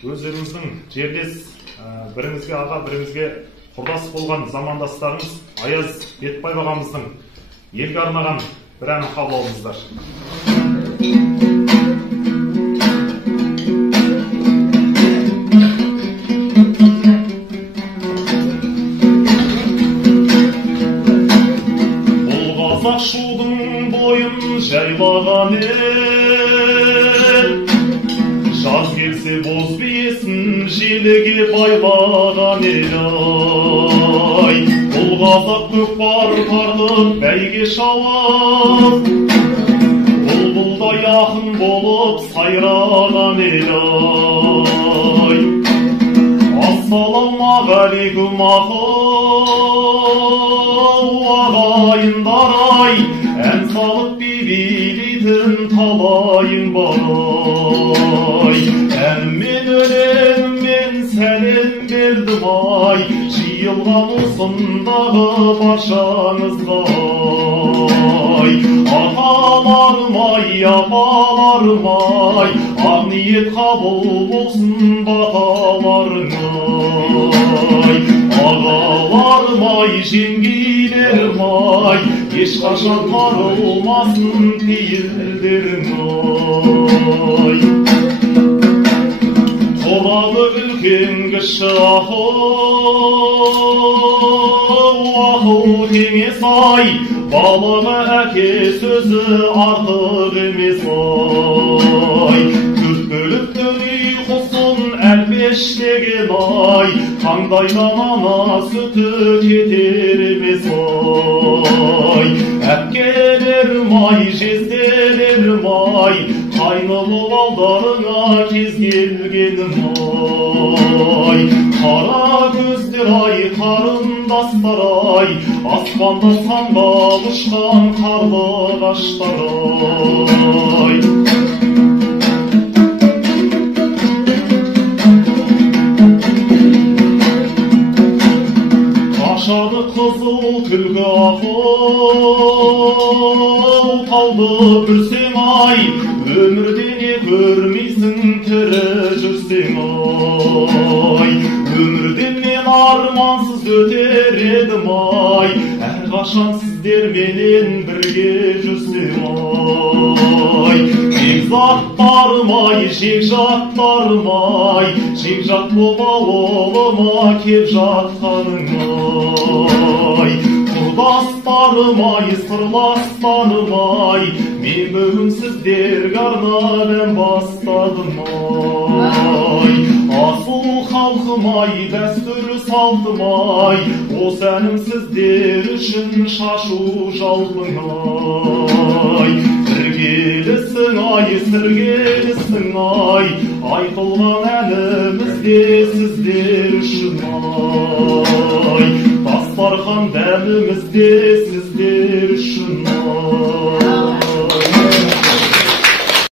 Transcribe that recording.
өздеріңіздің жерлес, біріңізге аға, біріңізге құрдас болған замандастарыңыз Аяз Бетбаев ағамыздың елге арнаған бір әнін қабыл алыңыздар. Бұл қазақ шудың бойын жайлаған ел, жаз келсе боз биесін желіге байлаған ел-ай. Бұл қазақ көкпар тартып бәйге шауып, бұлбұлдай ақын болып сайраған ел-ай. Ассалаумағалейкум ағайындар-ай, ән салып билейтін талайың бар-ай. Әнмен өлеңмен сәлем бердім-ай, жиылған осындағы баршаңызға-ай. Аталарым-ай, апаларым-ай, ақ ниет қабыл болсын баталарың-ай. Ағаларым-ай, жеңгейлерім-ай, ешқашан тарылмасын пейілдерің-ай. Қолады үлкен кіші ақыл кеңес-ай, балаға әке сөзі артық емес-ай. Төрт бөліктің үй құсын әлпештеген-ай, таңдайдан ана сүті кетер емес-ай. Әпкелерім-ай, жезделерім-ай, қайнылы балдарыңа кез келгенім-ай. Қара көздер-ай, қарындастар-ай, аспанда самғап ұшқан қарлығаштар-ай. Қашады қызыл күлгі ақыл, қалды бүрсең-ай, өмірде не көрмейсің тірі жүрсең-ай. Өмірден мен армансыз өтер едім-ай, әрқашан сіздерменен бірге жүрсем-ай. Жекжаттарым-ай, жекжаттарым-ай, жекжат боп ауылыма кеп жатқаның-ай. Құрдастарым-ай, сырластарым-ай, мен бүгін сіздерге арнап ән бастадым-ай. Асыл халқым-ай, дәстүр салтым-ай, осы әнім сіздер үшін шашу жалпың-ай. Сіргелісің-ай, сіргелісің-ай, айтылған әнімізде сіздер үшін-ай. Дастархан дәмімізде сіздер